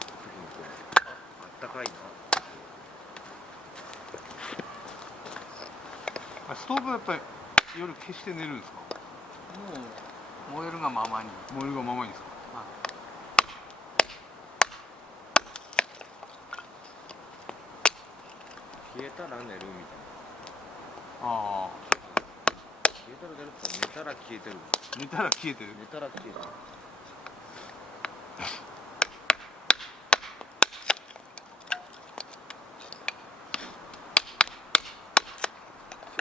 時にこうあったかいな。ストーブはやっぱり夜消して寝るんですか？もう燃えるがままに。燃えるがままにですか？冷えたら寝るみたいな。ああ。冷えたら寝ると寝たら消えてる。寝たら消えてる。寝たら消えてる。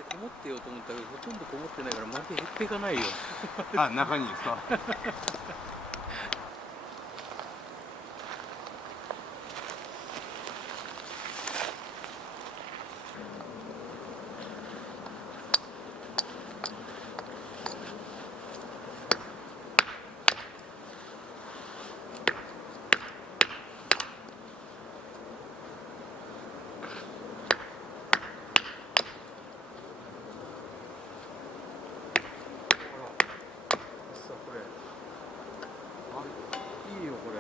こもってようと思ったけどほとんどこもってないからまるでへっぺがないよ。あ、中にですか？いいよこれ。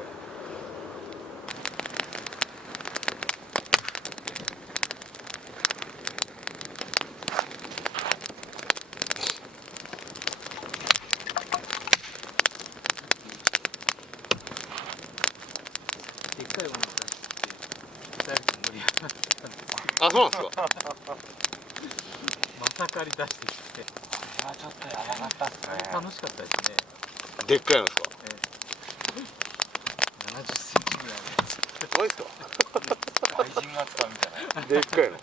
でっかいもの出して2人と盛り上がったんです。あ、そうなんですか？まさかり出してきて。あ、ちょっとやばかったっすね。楽しかったですね。でっかいのですか？ 70センチぐらいのやつ。マジですか？外人が使うみたいな。でっかいの。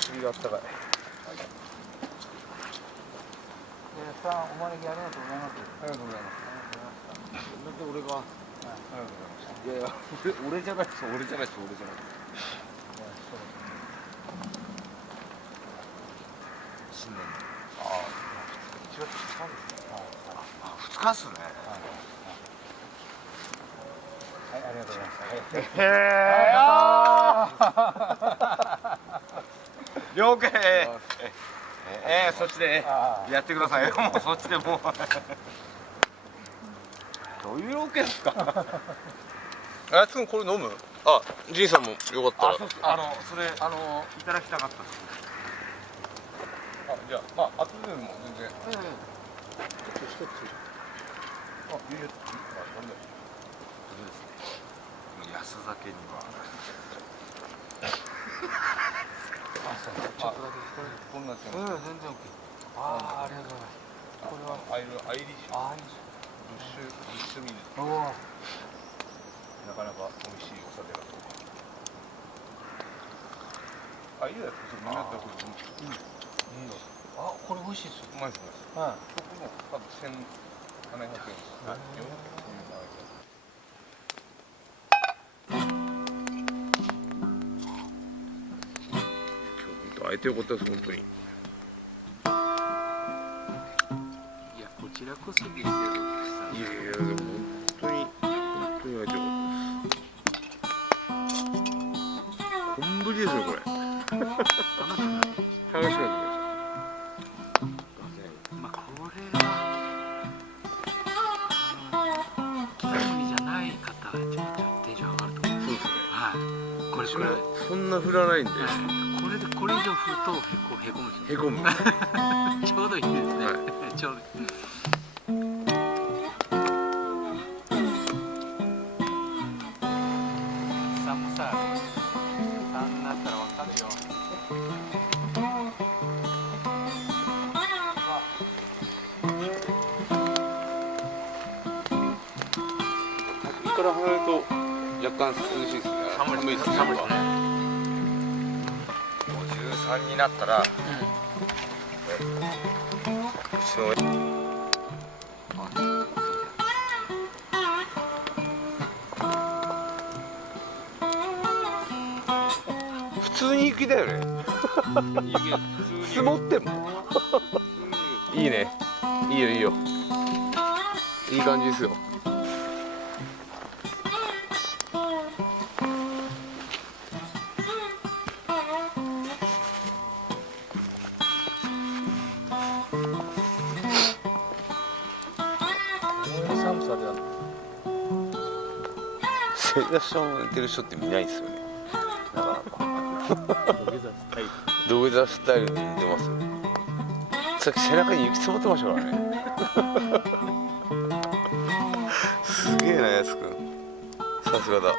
次があったかい。さあ、お招きありがとうございます。ありがとうございます。なんで俺が。ありがとうございました。いやいや、俺じゃないです。俺じゃないです。俺じゃないです。新年。ああ、1月2日ですね。あ、2日っすね。はい、ありがとうございます。へえ。了解。そっちでやってくださいよ。もうそっちでもう。どういうロケですか。あやつくんこれ飲む？あ、じいさんもよかったら。それいただきたかったです。あ、じゃあまあ後でも全然。一つ。あ、いいよ。なんだ。安酒には。ちょっとだけこんなって全然 OK。ありがとうございます。これはアイリッシュ。ああ、いいです。ブッシュミル。おお。なかなか美味しいお酒だと。あ、いいやつ、みんなってこれ。いい。あ、これ美味しいですよ。うまいですね。はい。僕も多分1700円です。はい。今日会えてよかったです本当に。いや、こちらこそですけど。いやいやでも本当に会えてよかったです。本降りですよこれ。楽しかったです。まあ、これは。来た組じゃない方はちょっとテンション上がると思う。そうですね。はい。これくらい。そんな降らないんで。これ以上降るとへこむし。へこむ。ちょうどいいですね。はちょうどいい。寒さ3になったらわかるよ。滝から離れると若干涼しいですね。寒いですね。寒いですね。53になったら、うちの普通に雪だよね。積もってもいいね。いいよいいよ。いい感じですよ。ンプされたの。正座下向いてる人って見ないですよね。なかなか。土下座スタイル。土下座スタイルで似てますよ。さっき背中に雪積もってましたからね。すげえな、やすくん。さすがだ。